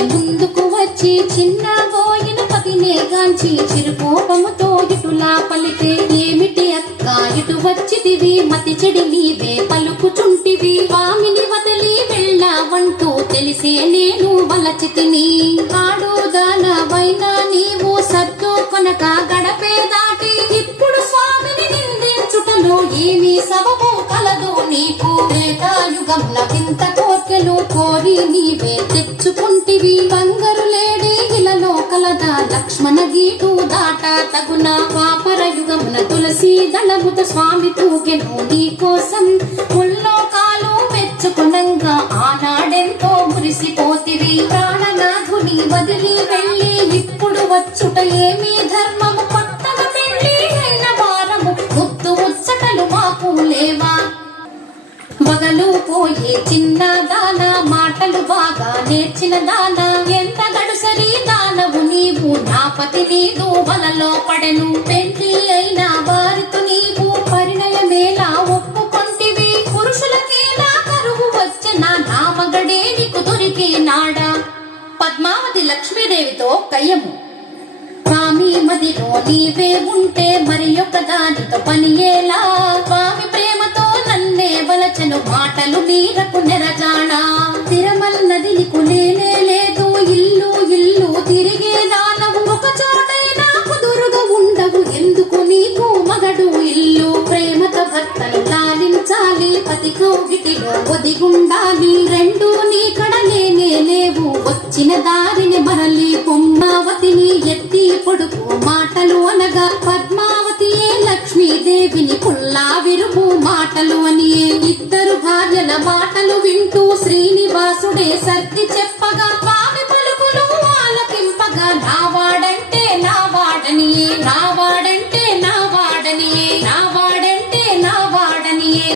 ముందుకు వచ్చి చిన్న బోయిన పతినే గాంచి చిరుకోపముతో ఇటులా పలితే ఏమిటి అక్క? ఇటు వచ్చితివి మతి చెడి నీవే పలుకుచుంటివి. వామిని వదిలి వెళ్ళావంటూ తెలిసే నేను వలచితిని. ఆడుదానవైనా నీవు సత్తు కొనక గడపే దాటి. ఇప్పుడు స్వామిని నిందించుటలో ఏమీ సబబు కలదు నీకు. త్రేతాయుగంల వింత కోర్కెలు కోరి నీవే తెచ్చుకుంటివి బంగారు లేడి ఇలలో కలదా లక్ష్మణ గీటు దాట తగున పాపర యుగమున తులసి దళముత స్వామి తూగెను నీ కోసం ముల్లోకాలు మెచ్చుకునంగా ఆనాడెంతో మురిసిపోతివి. ప్రాణనాథుని వదిలి వెళ్ళి ఇప్పుడు వచ్చుట ఏమీ ధర్మము మగలు పోయే చిన్న దాన మాటలు బాగా నేర్చిన దాన. ఎంత గడుసరి దానవు నీవు నా పతి నీదు వలలో పడెను. పెండ్లి అయిన వారితో నీవు పరిణయమేలా ఒప్పుకొంటివి. పురుషులకేలా కరువు వచ్చిన నా మగడే నీకు దొరికే నాడా. పద్మావతి లక్ష్మీదేవితో కయ్యము. స్వామి మదిలో నీవే ఉంటే మరి యొక్క దానితో పని ఎలా మాటలు మీరకు నెరజాడా తిరమల్ నది లేదు. ఇల్లు ఇల్లు తిరిగే దానవు ఒక చోటైనా కుదురుగా ఉండవు. ఎందుకు నీకు మగడు ఇల్లు? ప్రేమతో భర్తను లాలించాలి పతి కౌగిటిలో ఒదిగుండాలి. రెండు నీ కడలేనే లేవు. వచ్చిన దారిని మరలి పొమ్మావతిని ఎత్తి పొడుపు మాటలు అనగా పద్మావతియే లక్ష్మీదేవిని పుల్లా విరుపు మాటలు అని ఇద్దరు భార్యల మాటలు వింటూ శ్రీనివాసుడే సర్ది చెప్పగా పలుకులు